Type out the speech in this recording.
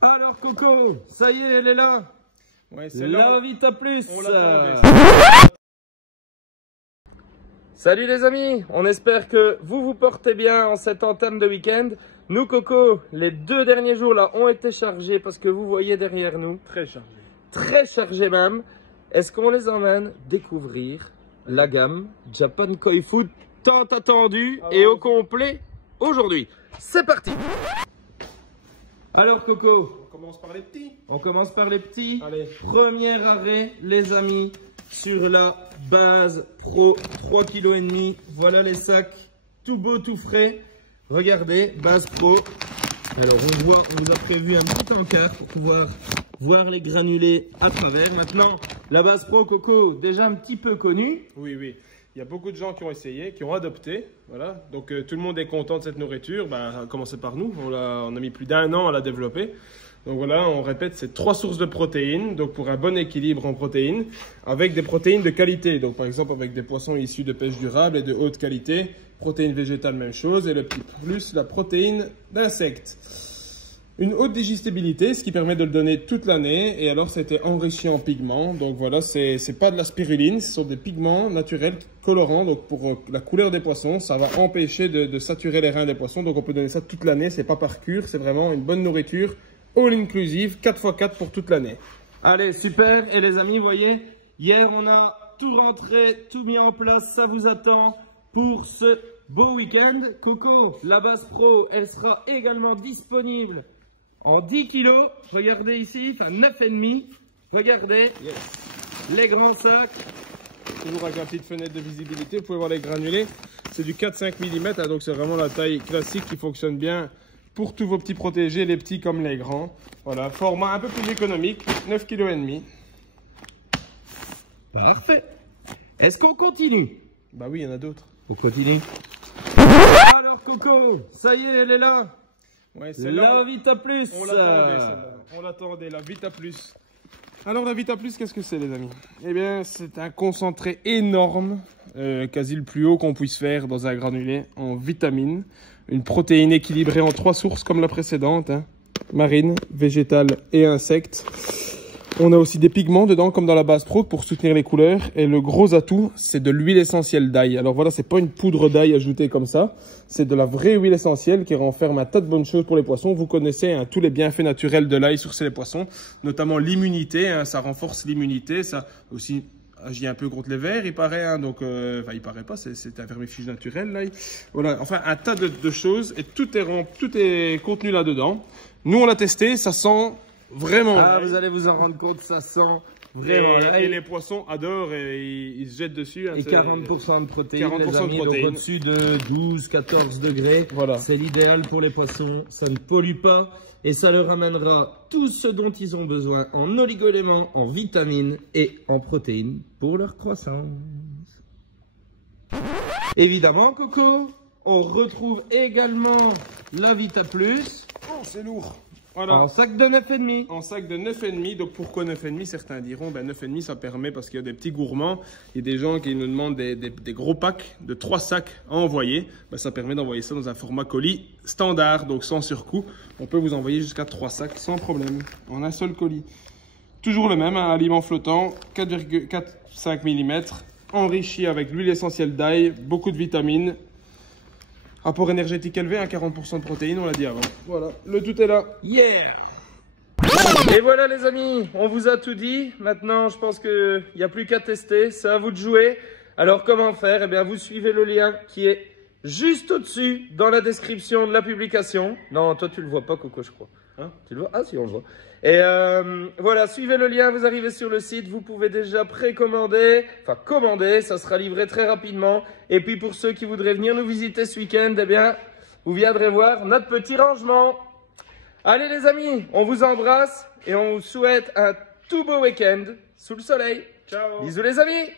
Alors Coco, ça y est, elle est là. Ouais, c'est La Vita Plus. On l'attendait. Salut les amis, on espère que vous portez bien en cette entame de week-end. Nous Coco, les 2 derniers jours là ont été chargés parce que vous voyez derrière nous. Très chargé. Très chargés même. Est-ce qu'on les emmène découvrir la gamme Japan Koi Food tant attendue et au complet aujourd'hui? C'est parti. Alors Coco, On commence par les petits. on commence par les petits. Allez. Premier arrêt, les amis, sur la base Pro 3,5 kg. Voilà les sacs, tout beau, tout frais. Regardez, base Pro. Alors on vous a prévu un petit encart pour pouvoir voir les granulés à travers. Maintenant, la base Pro Coco, déjà un petit peu connue. Oui, oui. Il y a beaucoup de gens qui ont essayé, qui ont adopté. Voilà. Donc tout le monde est content de cette nourriture. Ben, commencez par nous. On a mis plus d'1 an à la développer. Donc voilà, on répète, c'est 3 sources de protéines. Donc pour un bon équilibre en protéines, avec des protéines de qualité. Donc par exemple avec des poissons issus de pêche durable et de haute qualité. Protéines végétales, même chose. Et le petit plus, la protéine d'insectes. Une haute digestibilité, ce qui permet de le donner toute l'année. Et alors, c'était enrichi en pigments. Donc voilà, c'est pas de la spiruline, ce sont des pigments naturels colorants. Donc pour la couleur des poissons, ça va empêcher de saturer les reins des poissons. Donc on peut donner ça toute l'année, c'est pas par cure, c'est vraiment une bonne nourriture all inclusive, 4x4 pour toute l'année. Allez, super. Et les amis, vous voyez, hier, on a tout rentré, tout mis en place. Ça vous attend pour ce beau week-end. Coco, la base Pro, elle sera également disponible en 10 kg. Regardez ici, enfin 9,5. Regardez, les grands sacs. Toujours avec la petite fenêtre de visibilité, vous pouvez voir les granulés. C'est du 4-5 mm, donc c'est vraiment la taille classique qui fonctionne bien pour tous vos petits protégés, les petits comme les grands. Voilà, format un peu plus économique, 9,5 kg. Parfait. Est-ce qu'on continue? Bah oui, il y en a d'autres. On continue. Alors Coco, ça y est, elle est là. Ouais, c'est La Vita Plus. On l'attendait, celle-là. On l'attendait, la Vita Plus. Alors la Vita Plus, qu'est-ce que c'est les amis? Eh bien, c'est un concentré énorme, quasi le plus haut qu'on puisse faire dans un granulé, en vitamines. Une protéine équilibrée en 3 sources comme la précédente, hein. Marine, végétale et insectes. On a aussi des pigments dedans, comme dans la base Pro, pour soutenir les couleurs. Et le gros atout, c'est de l'huile essentielle d'ail. Alors voilà, c'est pas une poudre d'ail ajoutée comme ça. C'est de la vraie huile essentielle qui renferme un tas de bonnes choses pour les poissons. Vous connaissez hein, tous les bienfaits naturels de l'ail sur les poissons, notamment l'immunité. Hein, ça renforce l'immunité. Ça aussi agit un peu contre les vers, il paraît. Hein, donc, enfin, il paraît pas, c'est un vermifuge naturel, l'ail. Voilà, enfin, un tas de choses. Et tout est contenu là-dedans. Nous, on l'a testé, ça sent... Vraiment. Ah, vous allez vous en rendre compte, ça sent vraiment. Et les poissons adorent et ils se jettent dessus. Hein, et 40% de protéines, 40% les amis, de protéines. donc au-dessus de 12-14 degrés. Voilà. C'est l'idéal pour les poissons, ça ne pollue pas et ça leur amènera tout ce dont ils ont besoin en oligo-éléments, en vitamines et en protéines pour leur croissance. Évidemment, Coco, on retrouve également la Vita Plus. Oh, c'est lourd. Voilà. En sac de 9,5. En sac de 9,5. Donc pourquoi 9,5? Certains diront, ben 9,5 ça permet parce qu'il y a des petits gourmands. Il y a des gens qui nous demandent des gros packs de 3 sacs à envoyer. Ben, ça permet d'envoyer ça dans un format colis standard, donc sans surcoût. On peut vous envoyer jusqu'à 3 sacs sans problème, en un seul colis. Toujours le même, un aliment flottant, 4,5 mm, enrichi avec l'huile essentielle d'ail, beaucoup de vitamines. Rapport énergétique élevé, à 40% de protéines, on l'a dit avant. Voilà, le tout est là. Yeah! Et voilà les amis, on vous a tout dit. Maintenant, je pense qu'il n'y a plus qu'à tester. C'est à vous de jouer. Alors, comment faire? Eh bien, vous suivez le lien qui est juste au-dessus dans la description de la publication. Non, toi, tu le vois pas, Coco, je crois. Hein? Tu le vois? Ah, si, on le voit. Et voilà, suivez le lien, vous arrivez sur le site. Vous pouvez déjà précommander, enfin commander, ça sera livré très rapidement. Et puis, pour ceux qui voudraient venir nous visiter ce week-end, eh bien, vous viendrez voir notre petit rangement. Allez les amis, on vous embrasse et on vous souhaite un tout beau week-end sous le soleil. Ciao. Bisous les amis.